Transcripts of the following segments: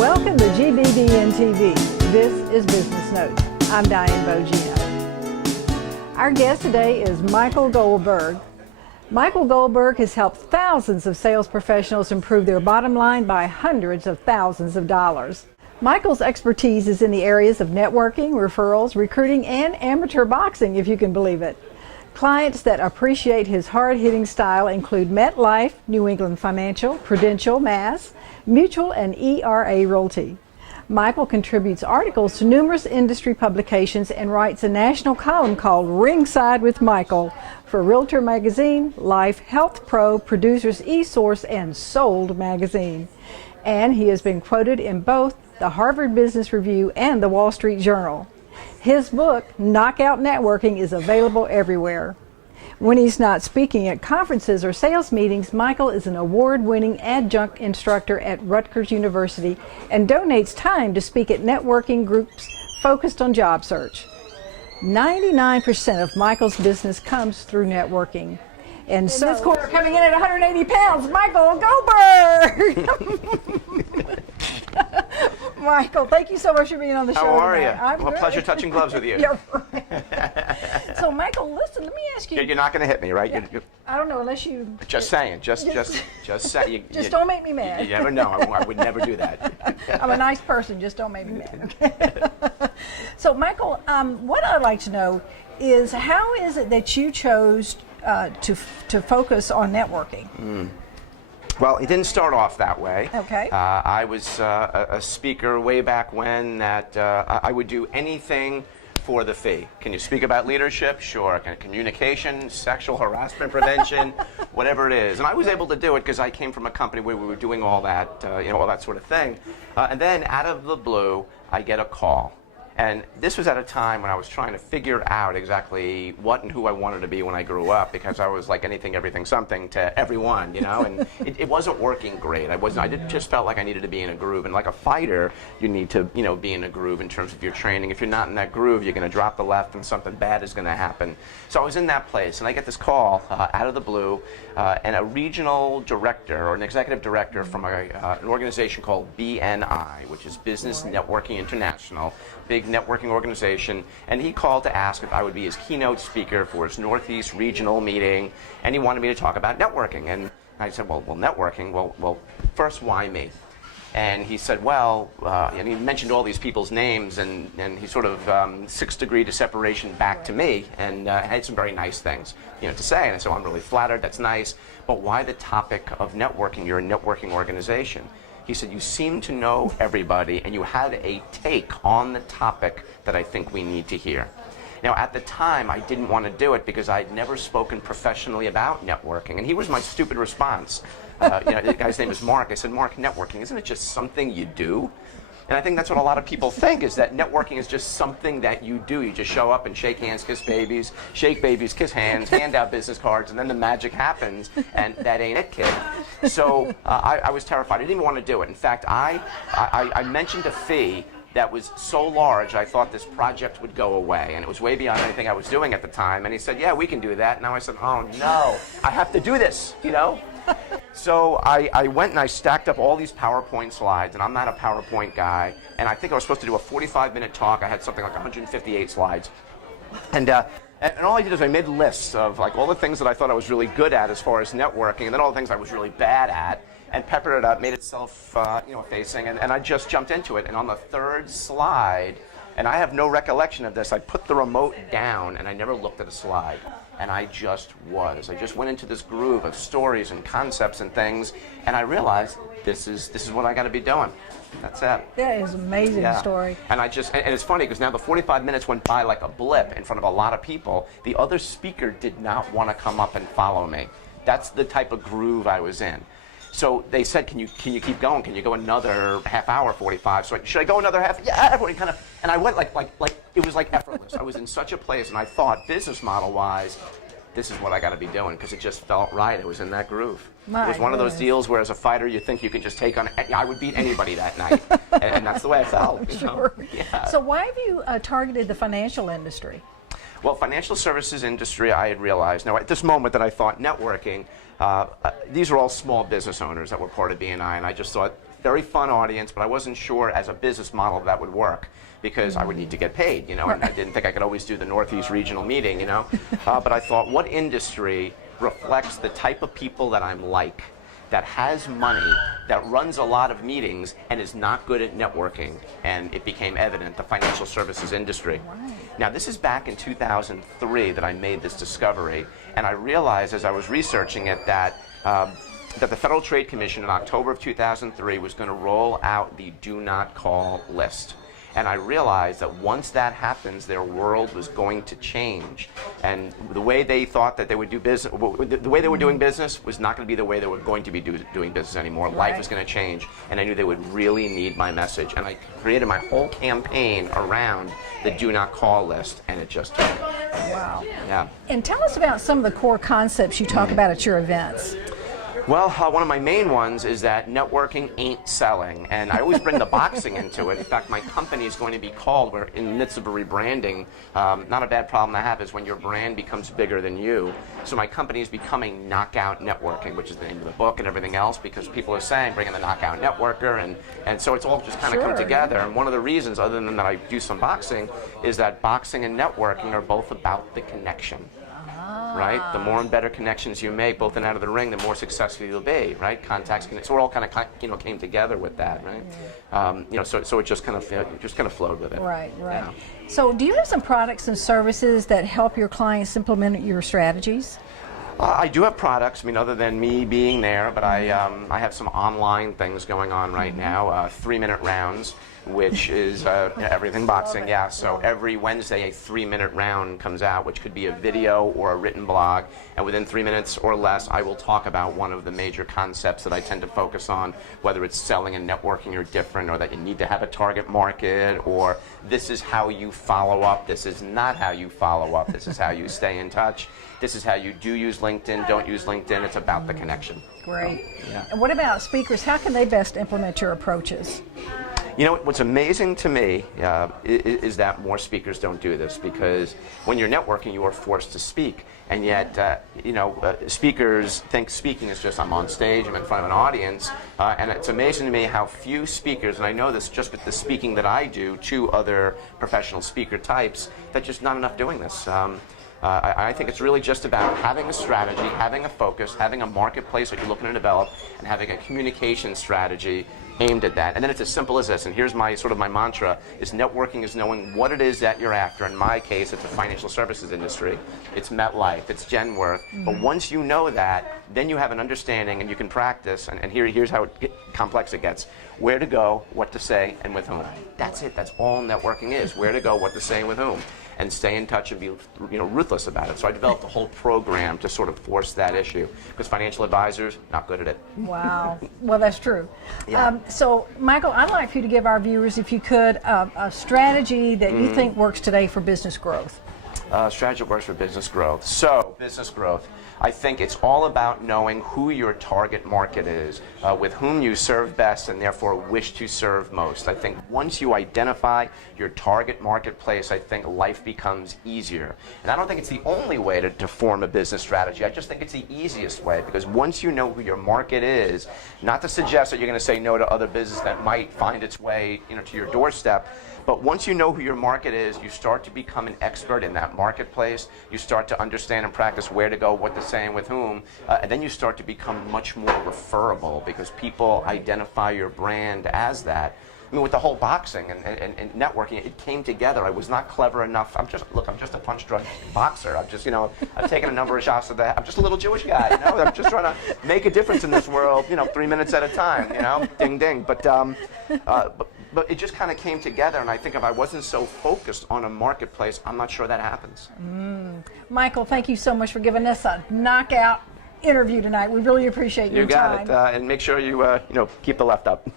Welcome to GBDN TV. This is Business Notes. I'm Diane Bogino. Our guest today is Michael Goldberg. Michael Goldberg has helped thousands of sales professionals improve their bottom line by hundreds of thousands of dollars. Michael's expertise is in the areas of networking, referrals, recruiting, and amateur boxing, if you can believe it. Clients that appreciate his hard-hitting style include MetLife, New England Financial, Prudential, Mass, Mutual, and ERA Realty. Michael contributes articles to numerous industry publications and writes a national column called Ringside with Michael for Realtor Magazine, Life, Health Pro, Producers eSource, and Sold Magazine. And he has been quoted in both the Harvard Business Review and the Wall Street Journal. His book, Knockout Networking, is available everywhere. When he's not speaking at conferences or sales meetings, Michael is an award-winning adjunct instructor at Rutgers University and donates time to speak at networking groups focused on job search. 99% of Michael's business comes through networking. And so this quarter, coming in at 180 pounds, Michael Goldberg! Michael, thank you so much for being on the show. How are today. you? I'm well, good. Pleasure touching gloves with you. Yeah, right. So, Michael, listen, let me ask you. You're not going to hit me, right? Yeah, I don't know, unless you... Just saying. Just say. Just don't make me mad. You never know. I would never do that. I'm a nice person. Just don't make me mad. Okay? So, Michael, what I'd like to know is how is it that you chose to focus on networking? Well, it didn't start off that way. Okay. I was a speaker way back when that I would do anything for the fee. Can you speak about leadership? Sure. Communication, sexual harassment prevention, whatever it is. And I was able to do it because I came from a company where we were doing all that, all that sort of thing. And then out of the blue, I get a call. And this was at a time when I was trying to figure out exactly what and who I wanted to be when I grew up, because I was like anything, everything, something to everyone, and it wasn't working great. Just felt like I needed to be in a groove. And like a fighter, you need to, be in a groove in terms of your training. If you're not in that groove, you're going to drop the left and something bad is going to happen. So I was in that place, and I get this call out of the blue, and a regional director or an executive director from an organization called BNI, which is Business Networking International, big networking organization, and he called to ask if I would be his keynote speaker for his Northeast regional meeting, and he wanted me to talk about networking. And I said, well, networking, well, first, why me? And he said, well, and he mentioned all these people's names, and he sort of 6 degrees of separation back to me, and had some very nice things, to say. And I said, well, I'm really flattered, that's nice, but why the topic of networking? You're a networking organization. He said, you seem to know everybody, and you had a take on the topic that I think we need to hear. Now, at the time, I didn't want to do it because I'd never spoken professionally about networking, and he was my stupid response. The guy's name is Mark. I said, Mark, networking, isn't it just something you do? And I think that's what a lot of people think, is that networking is just something that you do. You just show up and shake hands, kiss babies, kiss hands, hand out business cards, and then the magic happens, and that ain't it, kid. So I was terrified. I didn't even want to do it. In fact, I mentioned a fee that was so large I thought this project would go away, and it was way beyond anything I was doing at the time. And he said, yeah, we can do that. And now I said, oh no, I have to do this, So I went and I stacked up all these PowerPoint slides, and I'm not a PowerPoint guy, and I think I was supposed to do a 45-minute talk. I had something like 158 slides. And all I did is I made lists of like all the things that I thought I was really good at as far as networking, and then all the things I was really bad at, and peppered it up, made it self-facing, and I just jumped into it. And on the third slide, and I have no recollection of this, I put the remote down, and I never looked at a slide. And I just went into this groove of stories and concepts and things, and I realized this is what I got to be doing. That's it. That is an amazing story. And and it's funny because now the 45 minutes went by like a blip in front of a lot of people. The other speaker did not want to come up and follow me. That's the type of groove I was in. So they said, can you keep going? Can you go another half hour, 45? So should I go another half? Yeah, everybody kind of, and I went like it was like effortless. I was in such a place, and I thought business model wise, this is what I got to be doing, because it just felt right. It was in that groove. It was one of those deals where as a fighter you think you can just take on, I would beat anybody that night. and that's the way I felt. Sure. Yeah. So why have you targeted the financial industry? Well, financial services industry, I had realized, now at this moment that I thought networking, these are all small business owners that were part of BNI, and I just thought very fun audience, but I wasn't sure as a business model that would work, because I would need to get paid, you know, and I didn't think I could always do the Northeast Regional Meeting, you know. But I thought, what industry reflects the type of people that I'm like, that has money, that runs a lot of meetings, and is not good at networking? And it became evident, the financial services industry. Right. Now, this is back in 2003 that I made this discovery, and I realized as I was researching it that the Federal Trade Commission in October of 2003 was going to roll out the do not call list. And I realized that once that happens, their world was going to change. And the way they thought that they would do business, the way they were doing business was not going to be the way they were going to be doing business anymore. Right. Life was going to change. And I knew they would really need my message. And I created my whole campaign around the do not call list, and it just took. Wow. Yeah. And tell us about some of the core concepts you talk about at your events. Well, one of my main ones is that networking ain't selling, and I always bring the boxing into it. In fact, my company is going to be called, we're in the midst of a rebranding. Not a bad problem to have is when your brand becomes bigger than you. So my company is becoming Knockout Networking, which is the name of the book and everything else, because people are saying, bring in the Knockout Networker, and so it's all just kind of come together. And one of the reasons, other than that I do some boxing, is that boxing and networking are both about the connection. Right? The more and better connections you make, both in and out of the ring, the more successful you'll be, right? Contacts, so we're all kind of, came together with that, right? So it just kind of flowed with it. Right. Yeah. So do you have some products and services that help your clients implement your strategies? I do have products, other than me being there, but I have some online things going on right now, 3-minute rounds, which is everything boxing, yeah. So every Wednesday a 3-minute round comes out, which could be a video or a written blog, and within 3 minutes or less I will talk about one of the major concepts that I tend to focus on, whether it's selling and networking are different, or that you need to have a target market, or this is how you follow up, this is not how you follow up, this is how you stay in touch, this is how you do use LinkedIn, don't use LinkedIn, it's about the connection. Great. So, yeah. And what about speakers? How can they best implement your approaches? What's amazing to me is that more speakers don't do this, because when you're networking, you are forced to speak. And yet, speakers think speaking is just, I'm on stage, I'm in front of an audience. And it's amazing to me how few speakers, and I know this just with the speaking that I do to other professional speaker types, that just not enough doing this. I think it's really just about having a strategy, having a focus, having a marketplace that you're looking to develop, and having a communication strategy aimed at that. And then it's as simple as this, and here's my my mantra, is networking is knowing what it is that you're after. In my case, it's the financial services industry. It's MetLife, it's Genworth. But once you know that, then you have an understanding and you can practice, and here's how complex it gets. Where to go, what to say, and with whom. That's it, that's all networking is. Where to go, what to say, and with whom. And stay in touch and be ruthless about it. So I developed a whole program to sort of force that issue, because financial advisors, not good at it. Wow. Well, that's true. Yeah. So, Michael, I'd like for you to give our viewers, if you could, a strategy that you think works today for business growth. Strategy works for business growth. So, business growth. I think it's all about knowing who your target market is, with whom you serve best and therefore wish to serve most. I think once you identify your target marketplace, I think life becomes easier. And I don't think it's the only way to form a business strategy. I just think it's the easiest way, because once you know who your market is, not to suggest that you're going to say no to other business that might find its way to your doorstep, but once you know who your market is, you start to become an expert in that marketplace. You start to understand and practice where to go, what to say, and with whom. And then you start to become much more referable, because people identify your brand as that. With the whole boxing and networking, it came together. I was not clever enough. I'm just a punch drunk boxer. I've taken a number of shots at that. I'm just a little Jewish guy, I'm just trying to make a difference in this world, 3 minutes at a time, ding, ding. But it just kind of came together, and I think if I wasn't so focused on a marketplace, I'm not sure that happens. Michael, thank you so much for giving us a knockout interview tonight. We really appreciate your time. You got it, and make sure you keep the left up.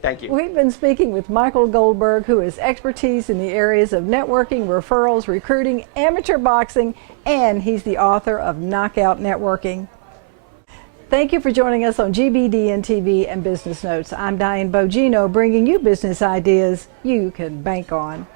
Thank you. We've been speaking with Michael Goldberg, who has expertise in the areas of networking, referrals, recruiting, amateur boxing, and he's the author of Knockout Networking. Thank you for joining us on GBDN TV and Business Notes. I'm Diane Bogino, bringing you business ideas you can bank on.